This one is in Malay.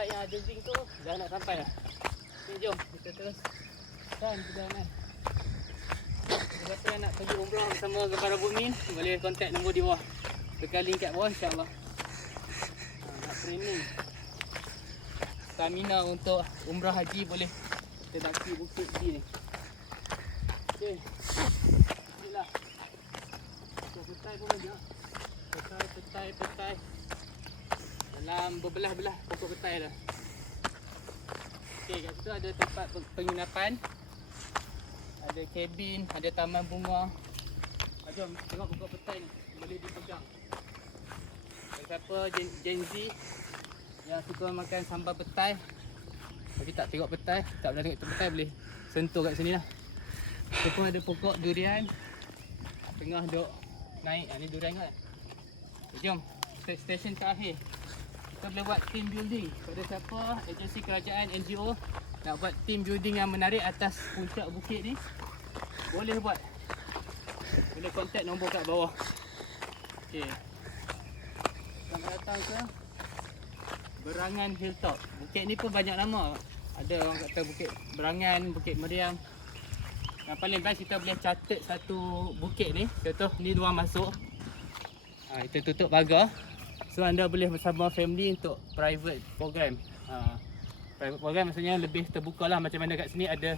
tempat yang ada zinc tu dah nak sampai dah. Okay, jom kita terus perjalanan. Siapa yang nak pergi umrah bersama Gempar Bumi, boleh kontak nombor di bawah. Tekan link kat bawah, insyaAllah. Nak training stamina untuk umrah haji, boleh kita daki bukit tinggi ni. Okay, inilah petai pun banyak. Petai dalam berbelah-belah pokok petai dah. Okay, kat situ ada tempat penginapan, ada kabin, ada taman bunga. Jom tengok pokok petai ni, boleh dipegang. Siapa Gen Z yang suka makan sambal petai, tapi tak tengok petai, tak pernah tengok petai, boleh sentuh kat sini lah. Kita pun ada pokok durian, tengah duk naik. Ni durian kan. Jom, stesen terakhir. Kita boleh buat team building. Pada siapa, agensi kerajaan, NGO nak buat team building yang menarik atas puncak bukit ni, boleh buat. Boleh kontak nombor kat bawah. Okay, selamat datang ke Berangan Hilltop. Bukit ni pun banyak nama. Ada orang kata Bukit Berangan, Bukit Meriam. Yang paling best, kita boleh catat satu bukit ni. Contoh ni luar masuk. Kita tutup pagar. So anda boleh bersama family untuk private program. Private program maksudnya lebih terbuka lah. Macam mana kat sini ada